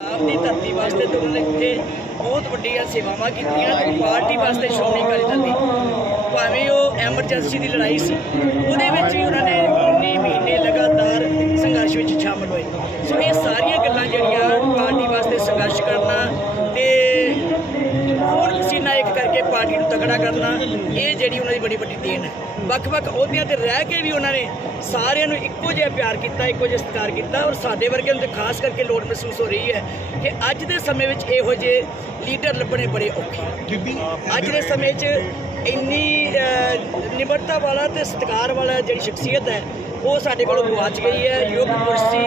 ਦੀ ਧਰਤੀ ਵਾਸਤੇ ਤੇ ਉਹਨਾਂ ਨੇ ਇੱਥੇ ਬਹੁਤ ਵੱਡੀਆਂ ਸੇਵਾਵਾਂ ਕੀਤੀਆਂ ਪਾਰਟੀ ਵਾਸਤੇ ਸ਼੍ਰੋਮਣੀ ਅਕਾਲੀ ਦਲ ਦੀ। ਭਾਵੇਂ ਉਹ ਐਮਰਜੈਂਸੀ ਦੀ ਲੜਾਈ ਸੀ, ਉਹਦੇ ਵਿੱਚ ਵੀ ਉਹਨਾਂ ਨੇ 19 ਮਹੀਨੇ ਲਗਾਤਾਰ ਸੰਘਰਸ਼ ਵਿੱਚ ਸ਼ਾਮਲ ਹੋਏ। ਸੋ ਇਹ ਸਾਰੀਆਂ ਗੱਲਾਂ ਜਿਹੜੀਆਂ ਤਕੜਾ ਕਰਨਾ ਇਹ ਜਿਹੜੀ ਉਹਨਾਂ ਦੀ ਬੜੀ ਵੱਡੀ ਦੇਣ ਹੈ। ਵੱਖ-ਵੱਖ ਅਹੁਦਿਆਂ ਤੇ ਰਹਿ ਕੇ ਵੀ ਉਹਨਾਂ ਨੇ ਸਾਰਿਆਂ ਨੂੰ ਇੱਕੋ ਜਿਹਾ ਪਿਆਰ ਕੀਤਾ ਇੱਕੋ ਜਿਹਾ ਸਤਿਕਾਰ ਕੀਤਾ ਔਰ ਸਾਡੇ ਵਰਗਿਆਂ ਨੂੰ ਤੇ ਖਾਸ ਕਰਕੇ ਲੋੜ ਮਹਿਸੂਸ ਹੋ ਰਹੀ ਹੈ ਕਿ ਅੱਜ ਦੇ ਸਮੇਂ ਵਿੱਚ ਇਹੋ ਜਿਹੇ ਲੀਡਰ ਲੱਭਣੇ ਬੜੇ ਔਖੇ। ਅੱਜ ਦੇ ਸਮੇਂ 'ਚ ਇੰਨੀ ਨਿਮਰਤਾ ਵਾਲਾ ਤੇ ਸਤਿਕਾਰ ਵਾਲਾ ਜਿਹੜੀ ਸ਼ਖਸੀਅਤ ਹੈ ਉਹ ਸਾਡੇ ਕੋਲੋਂ ਗੁਆਚ ਗਈ ਹੈ। ਯੁੱਗ ਪੁਰਸ਼ ਸੀ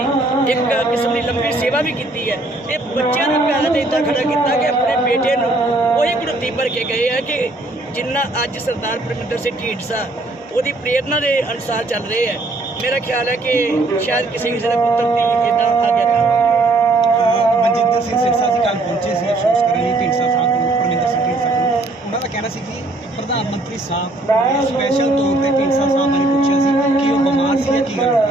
ਇੱਕ ਕਿਸਮ ਦੀ ਲੰਬੀ ਸੇਵਾ ਵੀ ਕੀਤੀ ਹੈ। ਇਹ ਬੱਚਿਆਂ ਦਾ ਪਿਆਰ ਤੇ ਇੱਦਾਂ ਖੜਾ ਕੀਤਾ ਕਿ ਆਪਣੇ ਬੇਟੇ ਨੂੰ ਉਹ ਇੱਕ ਗੁਰਤੀ ਭਰ ਕੇ ਗਏ ਆ ਕਿ ਜਿੰਨਾ ਅੱਜ ਸਰਦਾਰ ਪਰਮਿੰਦਰ ਸਿੰਘ ਢੀਂਡਸਾ ਉਹਦੀ ਪ੍ਰੇਰਣਾ ਦੇ ਅਨੁਸਾਰ ਚੱਲ ਰਹੇ ਹੈ ਮੇਰਾ ਖਿਆਲ ਹੈ ਕਿ ਸ਼ਾਇਦ ਕਿਸੇ ਕਿਸੇ ਦਾ ਪੁੱਤਰ ਦੀ ਇਦਾਂ ਆ ਗਿਆ ਮਨਜਿੰਦਰ ਸਿੰਘ ਸਿਰਸਾ ਜੀ ਕੱਲ ਪਹੁੰਚੇ ਸੀ ਅਫਸੋਸ ਕਰਨ ਲਈ, ਢੀਂਡਸਾ ਸਾਹਿਬ ਕੋਲ ਪਰਮਿੰਦਰ ਸਿੰਘ ਢੀਂਡਸਾ ਕੋਲ ਉਹਨਾਂ ਦਾ ਕਹਿਣਾ ਸੀ ਕਿ ਪ੍ਰਧਾਨ ਮੰਤਰੀ ਸਾਹਿਬ ਨੇ ਸਪੈਸ਼ਲ ਤੌਰ ਤੇ ਢੀਂਡਸਾ ਸਾਹਿਬ ਬਾਰੇ ਪੁੱਛਿਆ ਸੀ ਕਿ ਉਹ ਬਿਮਾਰ ਸੀ ਜਾਂ ਕੀ ਗੱਲ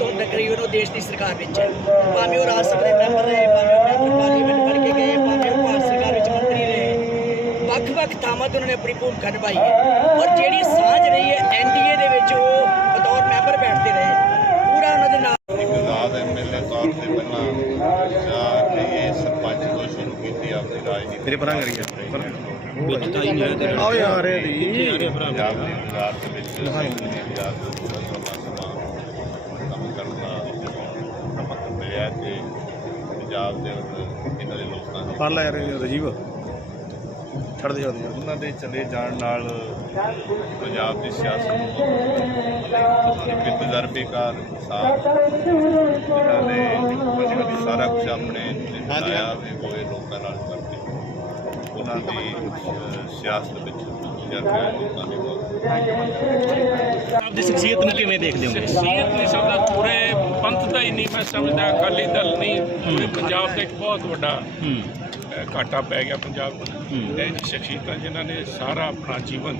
ਤੋਂ ਤਕਰੀਬਨ ਉਹ ਦੇਸ਼ ਦੀ ਸਰਕਾਰ ਵਿੱਚ ਹੈ। ਭਾਵੇਂ ਉਹ ਰਾਜ ਸਭਾ ਦੇ ਮੈਂਬਰ ਰਹੇ ਭਾਵੇਂ ਉਹ ਮੈਂਬਰ ਪਾਰਲੀਮੈਂਟ ਬਣ ਕੇ ਗਏ ਭਾਵੇਂ ਉਹ ਭਾਰਤ ਸਰਕਾਰ ਵਿੱਚ ਮੰਤਰੀ ਰਹੇ। ਵੱਖ-ਵੱਖ ਥਾਵਾਂ ਤੇ ਉਹਨਾਂ ਨੇ ਆਪਣੀ ਭੂਮਿਕਾ ਨਿਭਾਈ ਹੈ। ਔਰ ਜਿਹੜੀ ਸਾਂਝ ਰਹੀ ਹੈ ਐਨਡੀਏ ਦੇ ਵਿੱਚ ਉਹ ਬਤੌਰ ਮੈਂਬਰ ਬੈਠਦੇ ਰਹੇ। ਪੂਰਾ ਉਹਨਾਂ ਦੇ ਨਾਲ ਇੱਕ ਆਜ਼ਾਦ ਐਮਐਲਏ ਤੌਰ ਤੇ ਪਹਿਲਾਂ ਜਾਂ ਕਿ ਸਰਪੰਚ ਤੋਂ ਸ਼ੁਰੂ ਕੀਤੀ ਆਪਣੀ ਰਾਜਨੀਤੀ। ਮੇਰੇ ਪਰਾਂ ਕਰੀਏ ਵਿੱਚ ਤਾਂ ਹੀ ਨਹੀਂ ਯਾਰ ਇਹ ਦੀ ਪੰਜਾਬ ਦੀ ਦੇ ਵਿੱਚ ਪੰਜਾਬ ਦਾ ਪੂਰਾ ਸਮਾਂ ਸਮਾਂ ਕੰਮ ਕਰਨ ਦਾ ਮਿਲਿਆ ਤੇ ਪੰਜਾਬ ਦੇ ਇਹਨਾਂ ਦੇ ਲੋਕਾਂ ਦੀ ਫੜ ਲੈ ਯਾਰ ਇਹ ਰਜੀਵ। ਛੱਡ ਦੇ ਛੱਡ ਦੇ ਉਹਨਾਂ ਦੇ ਚਲੇ ਜਾਣ ਨਾਲ ਪੰਜਾਬ ਦੀ ਸਿਆਸਤ ਨੂੰ ਇੱਕ ਤਜਰਬੇਕਾਰ ਸਾਹਿਬ ਜਿਨ੍ਹਾਂ ਨੇ ਸਾਰਾ ਕੁਝ ਆਪਣੇ ਵੀ ਹੋਏ ਲੋਕਾਂ ਨਾਲ। ਉਹਨਾਂ ਦੀ ਸਿਆਸਤ ਵਿੱਚ ਤਜਰਬਾ ਹੈ ਲੋਕਾਂ ਦੇ ਕੋਲ ਆਪ ਦੀ ਸ਼ਖਸੀਅਤ ਨੂੰ ਕਿਵੇਂ ਦੇਖਦੇ ਹੋ ਸ਼ਖਸੀਅਤ ਨਹੀਂ ਸਮਝਦਾ ਪੂਰੇ ਪੰਥ ਦਾ ਹੀ ਨਹੀਂ ਮੈਂ ਸਮਝਦਾ ਅਕਾਲੀ ਦਲ ਨਹੀਂ ਪੂਰੇ ਪੰਜਾਬ ਤੇ ਇੱਕ ਬਹੁਤ ਵੱਡਾ ਘਾਟਾ ਪੈ ਗਿਆ ਪੰਜਾਬ ਨੂੰ। ਇਹ ਸ਼ਖਸੀਅਤਾਂ ਜਿਨ੍ਹਾਂ ਨੇ ਸਾਰਾ ਆਪਣਾ ਜੀਵਨ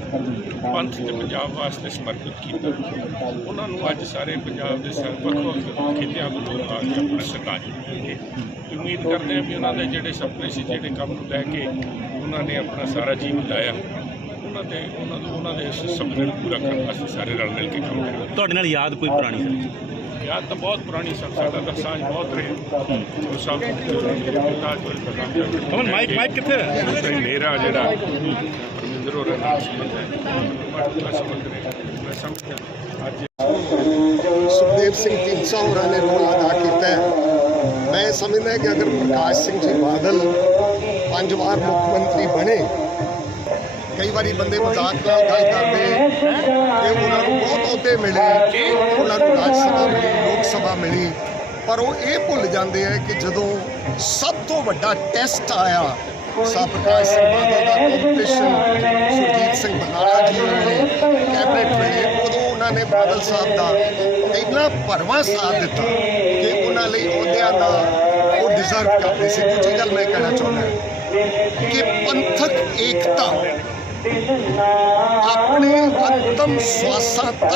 ਪੰਥ ਤੇ ਪੰਜਾਬ ਵਾਸਤੇ ਸਮਰਪਿਤ ਕੀਤਾ ਉਹਨਾਂ ਨੂੰ ਅੱਜ ਸਾਰੇ ਪੰਜਾਬ ਦੇ ਸਰ ਵੱਖ-ਵੱਖ ਖਿੱਤਿਆਂ ਤੋਂ ਲੋਕ ਆ ਕੇ ਆਪਣਾ ਤੇ ਉਮੀਦ ਕਰਦੇ ਹਾਂ ਵੀ ਉਹਨਾਂ ਦੇ ਜਿਹੜੇ ਸੁਪਨੇ ਸੀ ਜਿਹੜੇ ਕੰਮ ਨੂੰ ਲੈ ਕੇ ਉਹਨਾਂ ਨੇ ਆਪਣਾ ਸਾਰਾ ਜੀਵਨ ਲਾਇਆ। ਉਹਨਾਂ ਦੇ ਉਹਨਾਂ ਨੂੰ ਉਹਨਾਂ ਦੇ ਇਸ ਸੁਪਨੇ ਨੂੰ ਪੂਰਾ ਕਰਨ ਵਾਸਤੇ ਸਾਰੇ ਰਲ ਮਿਲ ਕੇ ਕੰਮ ਕਰਾਂਗੇ ਤੁਹਾਡੇ ਨਾਲ ਯਾਦ ਕੋਈ ਪੁਰਾਣੀ ਸਰ ਯਾਦ ਤਾਂ ਬਹੁਤ ਪੁਰਾਣੀ ਸਭ ਸਾਡਾ ਤਾਂ ਸਾਂਝ ਬਹੁਤ ਰਹੇ। ਉਹ ਸਭ ਅਮਨ ਮਾਈਕ ਮਾਈਕ ਕਿੱਥੇ ਹੈ? ਮੇਰਾ ਜਿਹੜਾ ਪਰਮਿੰਦਰ ਹੋਰਾਂ ਨਾਲ ਸੰਬੰਧ ਹੈ ਸਮਝ ਰਹੇ। ਮੈਂ ਸਮਝਦਾ ਅੱਜ ਸੁਖਦੇਵ ਸਿੰਘ ਢੀਂਡਸਾ ਹੋਰਾਂ ਨੇ ਰੋਲ ਅਦਾ ਕੀਤਾ ਹੈ। ਮੈਂ ਸਮਝਦਾ ਕਿ ਅਗਰ ਪ੍ਰਕਾਸ਼ ਸਿੰਘ ਜੀ ਬਾਦਲ ਪੰਜ ਵਾਰ ਮੁੱਖ ਮੰਤਰੀ ਬਣੇ, ਕਈ ਵਾਰੀ ਬੰਦੇ ਮਜ਼ਾਕ ਨਾਲ ਗੱਲ ਕਰਦੇ ਕਿ ਉਹਨਾਂ ਨੂੰ ਬਹੁਤ ਅਹੁਦੇ ਮਿਲੇ, ਉਹਨਾਂ ਨੂੰ ਰਾਜ ਸਭਾ ਮਿਲੀ, ਲੋਕ ਸਭਾ ਮਿਲੀ, ਪਰ ਉਹ ਇਹ ਭੁੱਲ ਜਾਂਦੇ ਆ ਕਿ ਜਦੋਂ ਸਭ ਤੋਂ ਵੱਡਾ ਟੈਸਟ ਆਇਆ, ਸਾ ਪ੍ਰਕਾਸ਼ ਸਿੰਘ ਬਾਦਲ ਦਾ ਕੰਪੀਟੀਸ਼ਨ ਸੁਰਜੀਤ ਸਿੰਘ ਬਨਾਲਾ ਜੀ ਵੇਲੇ ਕੈਬਨਿਟ ਵੇਲੇ ਉਦੋਂ ਉਹਨਾਂ ਨੇ ਬਾਦਲ ਸਾਹਿਬ ਦਾ ਇੰਨਾ ਭਰਵਾ ਸਾਥ ਦਿੱਤਾ ਕਿ ਉਹਨਾਂ ਲਈ ਉਹ ਡਿਜ਼ਰਵ ਕਰਦੇ ਸੀ ਦੂਜੀ ਗੱਲ ਮੈਂ ਕਹਿਣਾ ਚਾਹੁੰਦਾ ਕਿ ਪੰਥਕ ਆਪਣੇ ਅੰਤਮ ਸਵਾਸਾਂ ਤੱਕ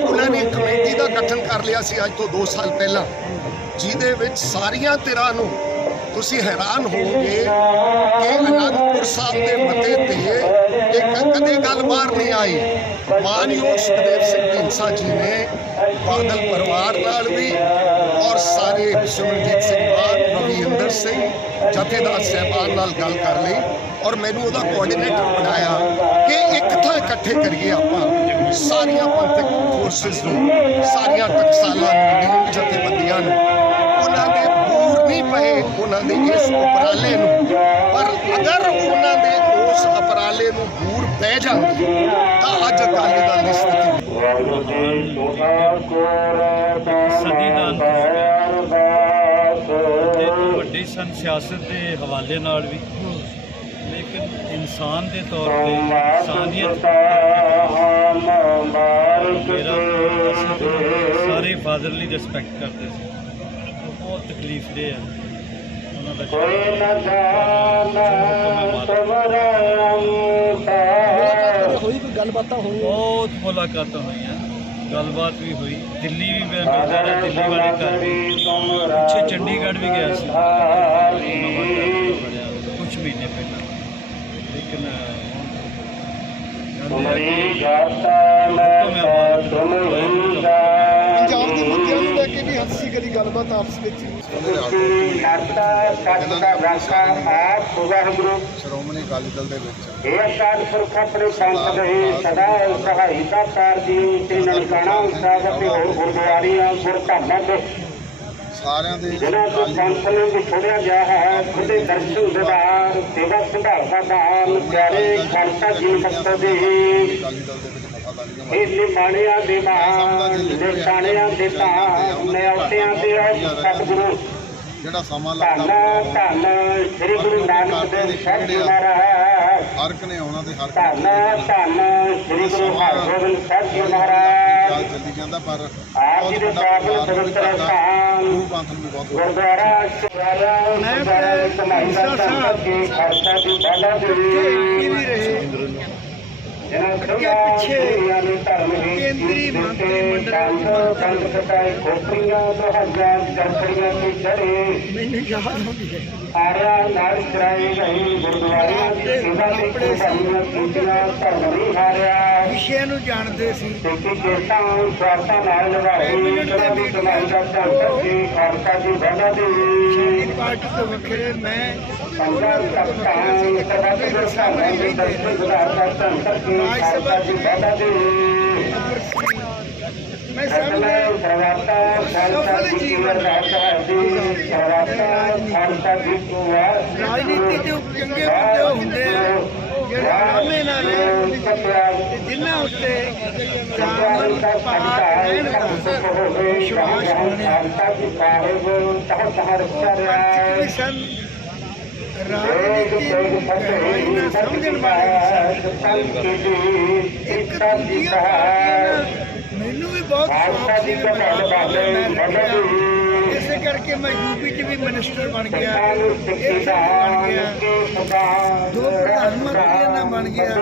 ਉਹਨਾਂ ਨੇ ਕਮੇਟੀ ਦਾ ਗਠਨ ਕਰ ਲਿਆ ਸੀ ਅੱਜ ਤੋਂ 2 ਸਾਲ ਪਹਿਲਾਂ ਜਿਹਦੇ ਵਿੱਚ ਸਾਰੀਆਂ ਧਿਰਾਂ ਨੂੰ ਤੁਸੀਂ ਹੈਰਾਨ ਹੋਵੋਗੇ ਕਿ ਅਨੰਦਪੁਰ ਸਾਹਿਬ ਦੇ ਮਤੇ ਤੇ ਇੱਕ ਕਦੇ ਗੱਲ ਬਾਹਰ ਨਹੀਂ ਆਈ ਮਾਨਯੋਗ ਸੁਖਦੇਵ ਸਿੰਘ ਢੀਂਡਸਾ ਜੀ ਨੇ ਬਾਦਲ ਪਰਿਵਾਰ ਨਾਲ ਵੀ ਔਰ ਸਿਮਰਜੀਤ ਸਿੰਘ ਬਾਦ ਰਵਿੰਦਰ ਸਿੰਘ, ਜਥੇਦਾਰ ਸਹਿਬਾਨ ਨਾਲ ਗੱਲ ਕਰ ਲਈ ਔਰ ਮੈਨੂੰ ਉਹਦਾ ਕੋਆਰਡੀਨੇਟਰ ਬਣਾਇਆ ਕਿ ਇੱਕ ਥਾਂ ਇਕੱਠੇ ਕਰੀਏ ਆਪਾਂ ਸਾਰੀਆਂ ਪੰਥਕ ਫੋਰਸਸ ਨੂੰ, ਸਾਰੀਆਂ ਟਕਸਾਲਾਂ ਨੂੰ ਜਥੇਬੰਦੀਆਂ ਨੂੰ। ਉਹਨਾਂ ਦੇ ਬੂਰ ਨਹੀਂ ਪਏ ਉਹਨਾਂ ਦੇ ਇਸ ਉਪਰਾਲੇ ਨੂੰ। ਪਰ ਅਗਰ ਉਹਨਾਂ ਦੇ ਉਸ ਉਪਰਾਲੇ ਨੂੰ ਬੂਰ ਪੈ ਜਾਂਦੀ, ਤਾਂ ਅੱਜ ਅਕਾਲੀ ਦਲ ਦੀ ਸਥਿਤੀ ਸਨ ਸਿਆਸਤ ਦੇ ਹਵਾਲੇ ਨਾਲ ਵੀ। ਲੇਕਿਨ ਇਨਸਾਨ ਦੇ ਤੌਰ ਤੇ ਇਨਸਾਨੀਅਤ ਸਾਰੇ ਫਾਦਰ ਲਈ ਰਿਸਪੈਕਟ ਕਰਦੇ ਸੀ। ਬਹੁਤ ਤਕਲੀਫ ਦੇ ਆ। ਉਹਨਾਂ ਦਾ ਹੋਈ ਕੋਈ ਗੱਲਬਾਤਾਂ ਹੋਈ ਬਹੁਤ ਮੁਲਾਕਾਤਾਂ ਹੋਈਆਂ। ਗੱਲਬਾਤ ਵੀ ਹੋਈ ਦਿੱਲੀ ਵੀ ਮੈਂ ਮਿਲਦਾ ਰਿਹਾ ਦਿੱਲੀ ਵਾਲੇ ਘਰ ਪਿੱਛੇ ਚੰਡੀਗੜ੍ਹ ਵੀ ਗਿਆ ਸੀ। ਕੁਝ ਮਹੀਨੇ ਪਹਿਲਾਂ। ਲੇਕਿਨ ਹੁਣ ਗੱਲ ਇਹ ਕਦੀ ਗੱਲਬਾਤ ਆਪਸ ਵਿੱਚ? ਸ਼੍ਰੋਮਣੀ ਅਕਾਲੀ ਦਲ ਦੇ ਵਿੱਚ। ਇਹ ਸਾਧ ਪੁਰਖ ਆਪਣੇ ਸੰਤ ਰਹੇ ਸਦਾ ਸਹਾਇਤਾ ਕਰਦੀ ਤੇ ਨਨਕਾਣਾ ਸਾਹਿਬ ਤੇ ਹੋਰ ਗੁਰਦੁਆਰੀਆਂ ਗੁਰਧਾਮਾਂ ਦੇ ਸਾਰਿਆਂ ਦੇ ਜਿਨ੍ਹਾਂ ਤੋਂ ਸੰਤ ਨੂੰ ਵਿਛੋੜਿਆ ਗਿਆ ਹੈ ਖੁਦੇ ਦਰਸ਼ਨ ਦਿਦਾਰ ਸੇਵਾ ਸੰਭਾਲ ਦਾ ਦਾਨ ਪਿਆਰੇ ਖਾਲਸਾ ਜੀ ਦੇ। ਅਕਾਲੀ ਦਲ ਦੇ ਵਿੱਚ। ਵਫਾਦਾਰੀਆਂ ਇਹ ਨਿਮਾਣਿਆਂ ਦੇ ਮਾਨ ਨਿਸ਼ਾਨਿਆਂ ਦੇ ਤਾਂ ਨਿਆਉਟਿਆਂ ਦੇ ਸਤਿਗੁਰੂ। ਜਿਹੜਾ ਸਮਾਂ ਲੱਗਦਾ ਧੰਨ ਸ੍ਰੀ ਗੁਰੂ ਨਾਨਕ ਦੇਵ ਸਾਹਿਬ ਜੀ ਮਹਾਰਾਜ। ਹਰ ਇੱਕ ਨੇ ਆਉਣਾ ਤੇ ਹਰ ਇੱਕ ਧੰਨ ਨੇ ਧੰਨ ਸ੍ਰੀ ਗੁਰੂ ਹਰਗੋਬਿੰਦ ਸਾਹਿਬ ਜੀ ਮਹਾਰਾਜ। ਚੱਲੀ ਜਾਂਦਾ ਪਰ ਆਪ ਜੀ ਦੇ ਪਾਵਨ ਪਵਿੱਤਰ ਸਥਾਨ ਗੁਰਦੁਆਰਾ ਸ਼ਿਵਾਲਾ ਗੁਰਦੁਆਰਾ ਕਮਾਈ ਦਾ ਸੰਗਤ ਜੀ ਖਾਲਸਾ ਜੀ ਬਾਲਾ ਜੀ ਜਿਹਨਾਂ ਪਿੱਛੇ ਕੇਂਦਰੀ ਮੰਤਰੀ ਮੰਡਲ ਤੇ ਮੈਨੂੰ ਯਾਦ ਹੁੰਦੀ ਹੈ ਤੇ ਹਾਰਿਆ ਵਿਸ਼ੇ ਨੂੰ ਜਾਣਦੇ ਸੀ ਤੇ ਕੀ ਕਰਾਂ ਦੀ ਜੀ ਸਾਡੀ ਪਾਰਟੀ ਤੋਂ ਵੱਖਰੇ ਮੈਂ ਸੰਗਤ ਤਖਤਾਂ ਸਰਬੱਤ ਦੇ ਸਾਹਮਣੇ ਦੇ ਦਰਸ਼ਨ ਗੁਜ਼ਾਰਦਾ ਸੰਗਤ ਜੀ ਖਾਲਸਾ ਜੀ ਬਾਲਾ ਜੀ ਮੈਂ ਸਤਿਗੁਰੂ ਸਮਝਦਾ ਪ੍ਰਵਾਤਾ ਖਾਲਸਾ ਜੀ ਕੀ ਅਰਦਾਸ ਹੈ ਜੀ ਪ੍ਰਵਾਤਾ ਖਾਲਸਾ ਜੀ ਕੀ ਵਾਰ ਰਾਜਨੀਤੀ ਦੇ ਚੰਗੇ ਬੰਦੇ ਉਹ ਹੁੰਦੇ ਆ ਜਿਹੜੇ ਆਰਾਮੇ ਨਾਲ ਤੇ ਜਿਨ੍ਹਾਂ ਉੱਤੇ ਜਾਮਨ ਪਾਕ ਰਹਿਣ ਦਾ ਵਿਸ਼ਵਾਸ ਬਣਿਆ ਜਿਹੜੇ ਸਨ ਰਾਜਨੀਤੀ ਨੂੰ ਗਹਿਰਾਈ ਨਾਲ ਸਮਝਣ ਵਾਲੇ ਇੱਕ ਦੂਜੀਆਂ ਮੈਨੂੰ ਵੀ ਬਹੁਤ ਸ਼ੌਕ ਸੀ ਇਸੇ ਕਰਕੇ ਮੈਂ ਯੂਪੀ 'ਚ ਵੀ ਮਿਨਿਸਟਰ ਬਣ ਗਿਆ ਇੱਥੇ ਬਣ ਗਿਆ ਦੋ ਪ੍ਰਧਾਨ ਮੰਤਰੀਆਂ ਨਾਲ ਬਣ ਗਿਆ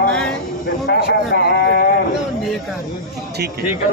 ਮੈਂ ਉਹਨੂੰ ਠੀਕ ਹੈ